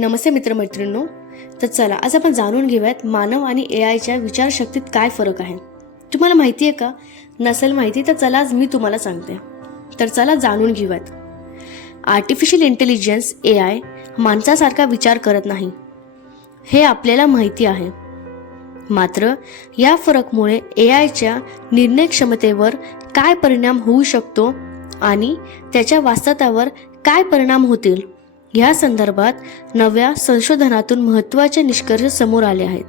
नमस्ते मित्रमैत्रिणींनो. तर चला आज आपण जाणून घेऊयात मानव आणि ए आयच्या विचारशक्तीत काय फरक आहे. तुम्हाला माहिती आहे का? नसेल माहिती तर चला आज मी तुम्हाला सांगते. तर चला जाणून घेऊयात. आर्टिफिशियल इंटेलिजन्स ए आय माणसासारखा विचार करत नाही. हे आपल्याला माहिती आहे. मात्र या फरकमुळे ए आयच्या निर्णय क्षमतेवर काय परिणाम होऊ शकतो आणि त्याच्या वास्तवावर काय परिणाम होतील? या संदर्भात नव्या संशोधनातून महत्त्वाचे निष्कर्ष समोर आले आहेत.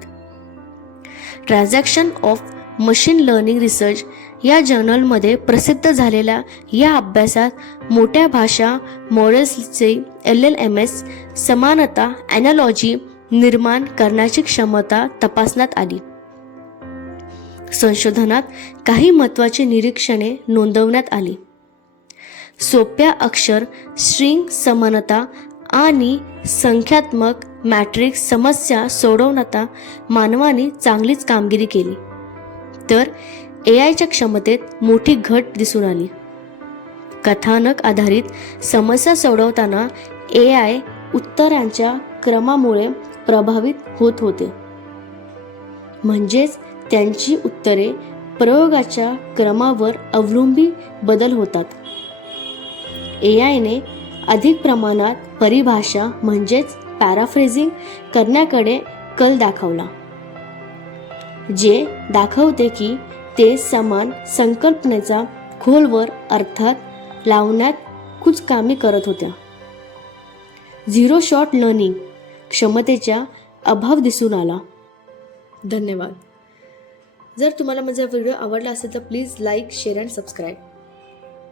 Transaction of machine learning research या जर्नलमध्ये प्रसिद्ध झालेल्या या अभ्यासात मोठ्या भाषा मॉडेल्सचे एल एल एम एस समानता ॲनॉलॉजी निर्माण करण्याची क्षमता तपासण्यात आली. संशोधनात काही महत्त्वाची निरीक्षणे नोंदवण्यात आली. सोप्या अक्षर स्ट्रिंग समानता आणि संख्यात्मक मॅट्रिक्स समस्या सोडवण्यात मानवाने चांगलीच कामगिरी केली. तर ए आयच्या क्षमतेत मोठी घट दिसून आली. कथानक आधारित समस्या सोडवताना ए आय उत्तरांच्या क्रमामुळे प्रभावित होत होते. म्हणजेच त्यांची उत्तरे प्रयोगाच्या क्रमावर अवलंबी बदल होतात. ए आयने अधिक प्रमाणात परिभाषा म्हणजेच पॅराफ्रेझिंग करण्याकडे कल दाखवला जे दाखवते की ते समान संकल्पनेचा खोलवर अर्थात लावण्यात कुछ कामी करत होत्या. झिरो शॉट लर्निंग क्षमतेचा अभाव दिसून आला. धन्यवाद. जर तुम्हाला माझा व्हिडिओ आवडला असेल तर please like share and subscribe.